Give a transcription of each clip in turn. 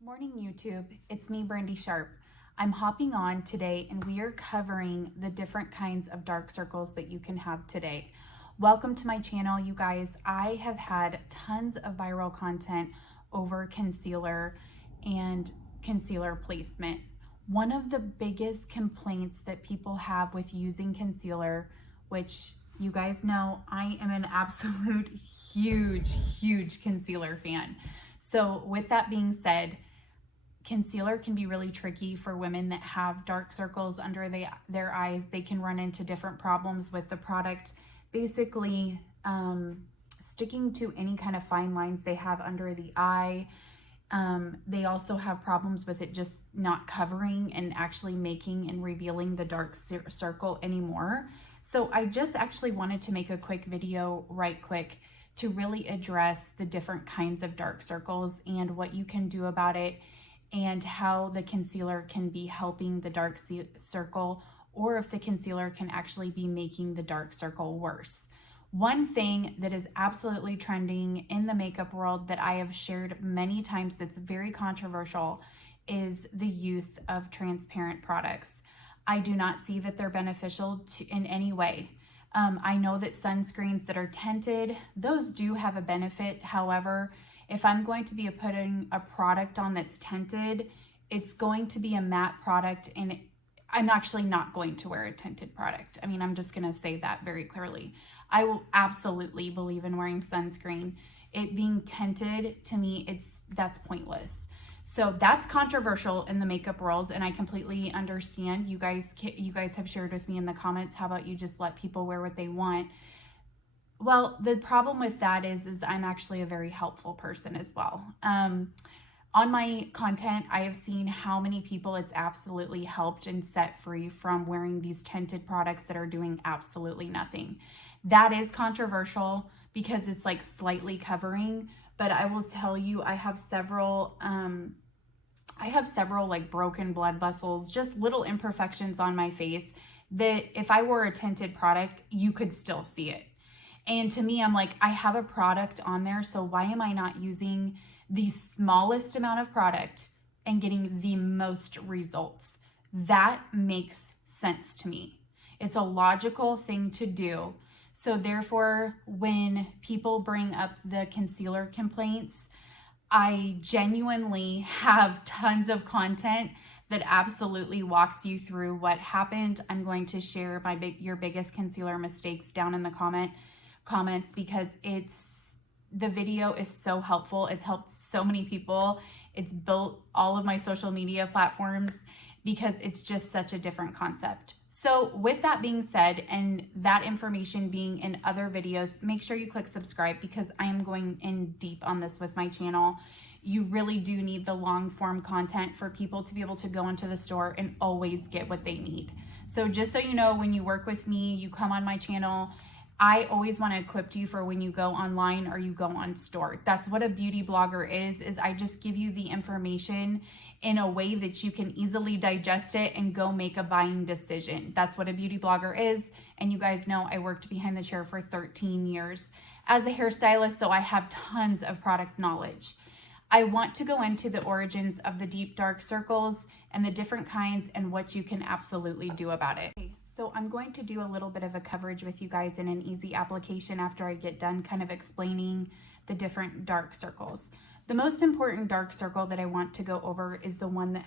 Morning YouTube, it's me Brandi Sharp. I'm hopping on today and we are covering the different kinds of dark circles that you can have today. Welcome to my channel, you guys. I have had tons of viral content over concealer and concealer placement. One of the biggest complaints that people have with using concealer, which you guys know I am an absolute huge concealer fan. So with that being said, concealer can be really tricky for women that have dark circles under their eyes. They can run into different problems with the product basically sticking to any kind of fine lines they have under the eye. They also have problems with it just not covering and actually making and revealing the dark circle anymore. So I just actually wanted to make a quick video right quick to really address the different kinds of dark circles and what you can do about it, and how the concealer can be helping the dark circle, or if the concealer can actually be making the dark circle worse. One thing that is absolutely trending in the makeup world that I have shared many times that's very controversial is the use of transparent products. I do not see that they're beneficial in any way. I know that sunscreens that are tinted, those do have a benefit. However, if I'm going to be putting a product on that's tinted, it's going to be a matte product, and I'm actually not going to wear a tinted product. I mean, I'm just going to say that very clearly. I will absolutely believe in wearing sunscreen. It being tinted, to me, that's pointless. So that's controversial in the makeup world, and I completely understand. You guys have shared with me in the comments, how about you just let people wear what they want? Well, the problem with that is I'm actually a very helpful person as well. On my content, I have seen how many people it's absolutely helped and set free from wearing these tinted products that are doing absolutely nothing. That is controversial because it's like slightly covering, but I will tell you, I have several like broken blood vessels, just little imperfections on my face that if I wore a tinted product, you could still see it. And to me, I'm like, I have a product on there, so why am I not using the smallest amount of product and getting the most results? That makes sense to me. It's a logical thing to do. So therefore, when people bring up the concealer complaints, I genuinely have tons of content that absolutely walks you through what happened. I'm going to share your biggest concealer mistakes down in the comments because the video is so helpful. It's helped so many people. It's built all of my social media platforms because it's just such a different concept. So with that being said, and that information being in other videos, make sure you click subscribe because I am going in deep on this with my channel. You really do need the long form content for people to be able to go into the store and always get what they need. So just so you know, when you work with me, you come on my channel, I always want to equip you for when you go online or you go on store. That's what a beauty blogger is I just give you the information in a way that you can easily digest it and go make a buying decision. That's what a beauty blogger is. And you guys know I worked behind the chair for 13 years as a hairstylist, so I have tons of product knowledge. I want to go into the origins of the deep dark circles and the different kinds and what you can absolutely do about it. So I'm going to do a little bit of a coverage with you guys in an easy application after I get done kind of explaining the different dark circles. The most important dark circle that I want to go over is the one that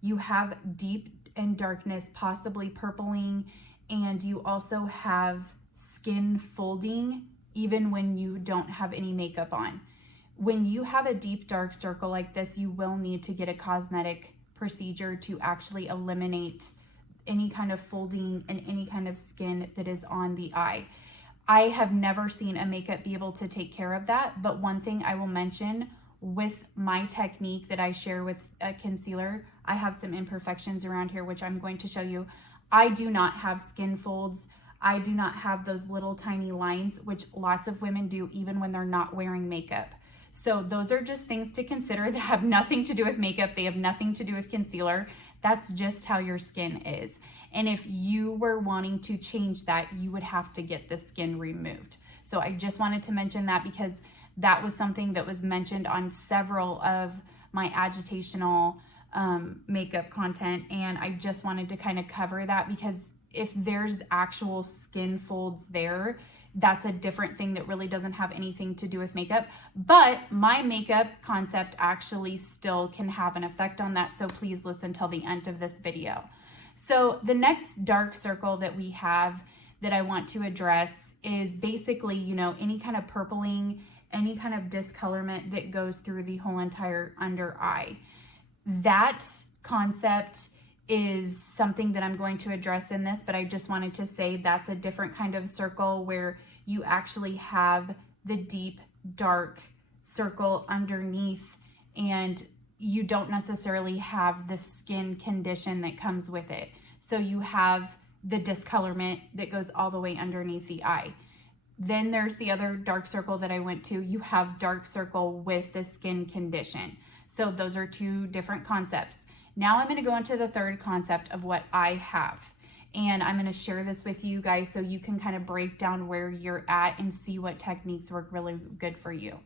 you have deep and darkness, possibly purpling, and you also have skin folding even when you don't have any makeup on. When you have a deep dark circle like this, you will need to get a cosmetic procedure to actually eliminate any kind of folding and any kind of skin that is on the eye. I have never seen a makeup be able to take care of that, but one thing I will mention with my technique that I share with a concealer, I have some imperfections around here, which I'm going to show you. I do not have skin folds. I do not have those little tiny lines, which lots of women do even when they're not wearing makeup. So those are just things to consider that have nothing to do with makeup. They have nothing to do with concealer. That's just how your skin is. And if you were wanting to change that, you would have to get the skin removed. So I just wanted to mention that because that was something that was mentioned on several of my agitational makeup content. And I just wanted to kind of cover that, because if there's actual skin folds there, that's a different thing that really doesn't have anything to do with makeup. But my makeup concept actually still can have an effect on that. So please listen till the end of this video. So the next dark circle that we have that I want to address is basically, you know, any kind of purpling, any kind of discolorment that goes through the whole entire under eye. That concept is something that I'm going to address in this, but I just wanted to say that's a different kind of circle where you actually have the deep dark circle underneath, and you don't necessarily have the skin condition that comes with it. So you have the discolorment that goes all the way underneath the eye. Then there's the other dark circle that I went to. You have dark circle with the skin condition. So those are two different concepts. Now I'm going to go into the third concept of what I have. And I'm going to share this with you guys so you can kind of break down where you're at and see what techniques work really good for you.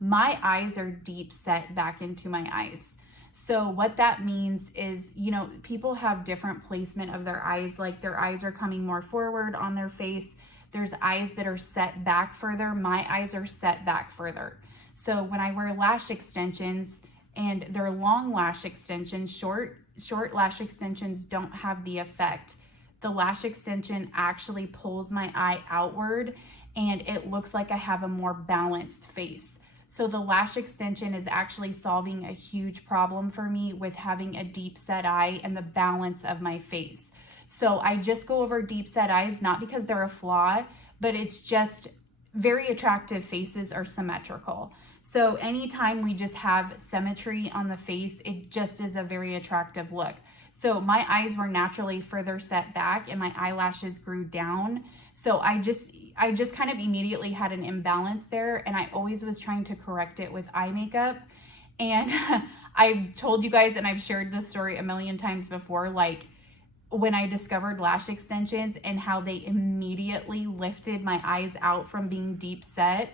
My eyes are deep set back into my eyes. So what that means is, you know, people have different placement of their eyes. Like their eyes are coming more forward on their face. There's eyes that are set back further. My eyes are set back further. So when I wear lash extensions, and they're long lash extensions, short lash extensions don't have the effect. The lash extension actually pulls my eye outward, and it looks like I have a more balanced face. So the lash extension is actually solving a huge problem for me with having a deep set eye and the balance of my face. So I just go over deep set eyes, not because they're a flaw, but it's just very attractive faces are symmetrical. So anytime we just have symmetry on the face, it just is a very attractive look. So my eyes were naturally further set back and my eyelashes grew down. So I just kind of immediately had an imbalance there, and I always was trying to correct it with eye makeup. And I've told you guys, and I've shared this story a million times before, like when I discovered lash extensions and how they immediately lifted my eyes out from being deep set.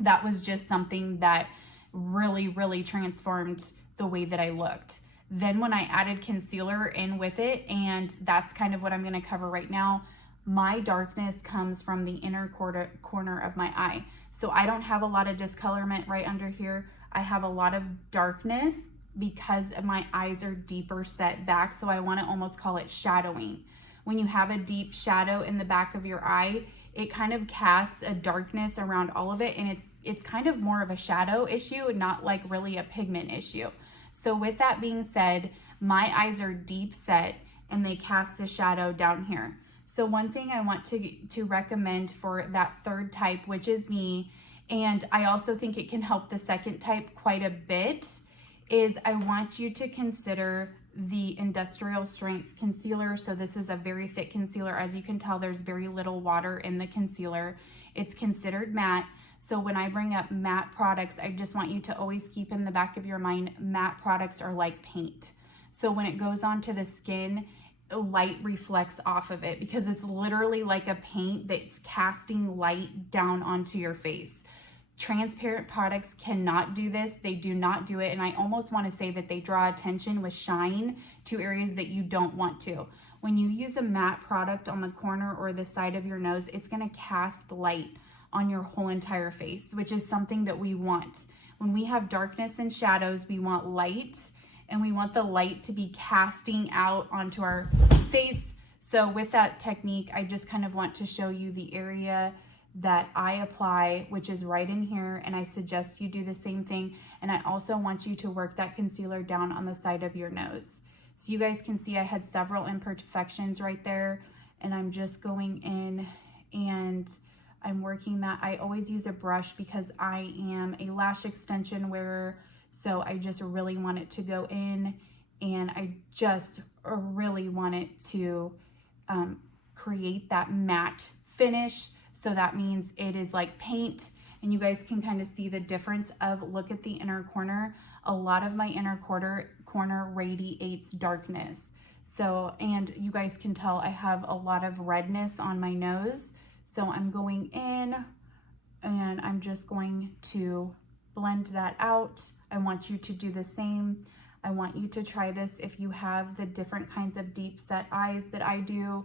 That was just something that really, really transformed the way that I looked. Then when I added concealer in with it, and that's kind of what I'm going to cover right now, my darkness comes from the inner corner of my eye. So I don't have a lot of discolorment right under here. I have a lot of darkness because my eyes are deeper set back. So I want to almost call it shadowing. When you have a deep shadow in the back of your eye, it kind of casts a darkness around all of it, and it's kind of more of a shadow issue, not like really a pigment issue. So with that being said, my eyes are deep set and they cast a shadow down here. So one thing I want to recommend for that third type, which is me, and I also think it can help the second type quite a bit, is I want you to consider the industrial strength concealer. So this is a very thick concealer. As you can tell, there's very little water in the concealer. It's considered matte. So when I bring up matte products, I just want you to always keep in the back of your mind, matte products are like paint. So when it goes onto the skin, light reflects off of it because it's literally like a paint that's casting light down onto your face. Transparent products cannot do this. They do not do it. And I almost want to say that they draw attention with shine to areas that you don't want to. When you use a matte product on the corner or the side of your nose, it's going to cast light on your whole entire face, which is something that we want. When we have darkness and shadows, we want light, and we want the light to be casting out onto our face. So with that technique, I just kind of want to show you the area that I apply, which is right in here, and I suggest you do the same thing. And I also want you to work that concealer down on the side of your nose. So you guys can see I had several imperfections right there, and I'm just going in and I'm working that. I always use a brush because I am a lash extension wearer, so I just really want it to go in, and I just really want it to create that matte finish. So that means it is like paint, and you guys can kind of see the difference of, look at the inner corner. A lot of my inner corner radiates darkness. So, and you guys can tell I have a lot of redness on my nose. So I'm going in and I'm just going to blend that out. I want you to do the same. I want you to try this if you have the different kinds of deep set eyes that I do.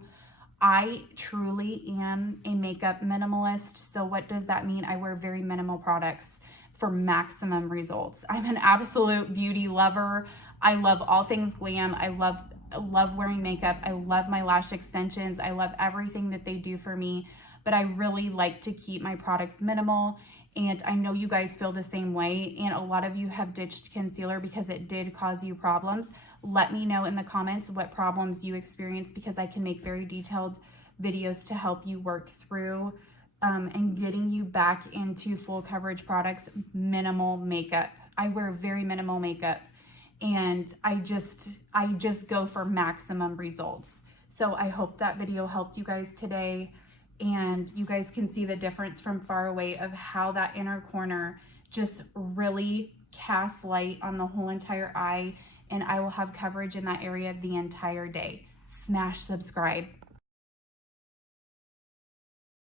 I truly am a makeup minimalist. So what does that mean? I wear very minimal products for maximum results. I'm an absolute beauty lover. I love all things glam. I love wearing makeup. I love my lash extensions. I love everything that they do for me, but I really like to keep my products minimal. And I know you guys feel the same way. And a lot of you have ditched concealer because it did cause you problems. Let me know in the comments what problems you experienced, because I can make very detailed videos to help you work through and getting you back into full coverage products, minimal makeup. I wear very minimal makeup, and I just go for maximum results. So I hope that video helped you guys today, and you guys can see the difference from far away of how that inner corner just really casts light on the whole entire eye, and I will have coverage in that area the entire day. Smash subscribe.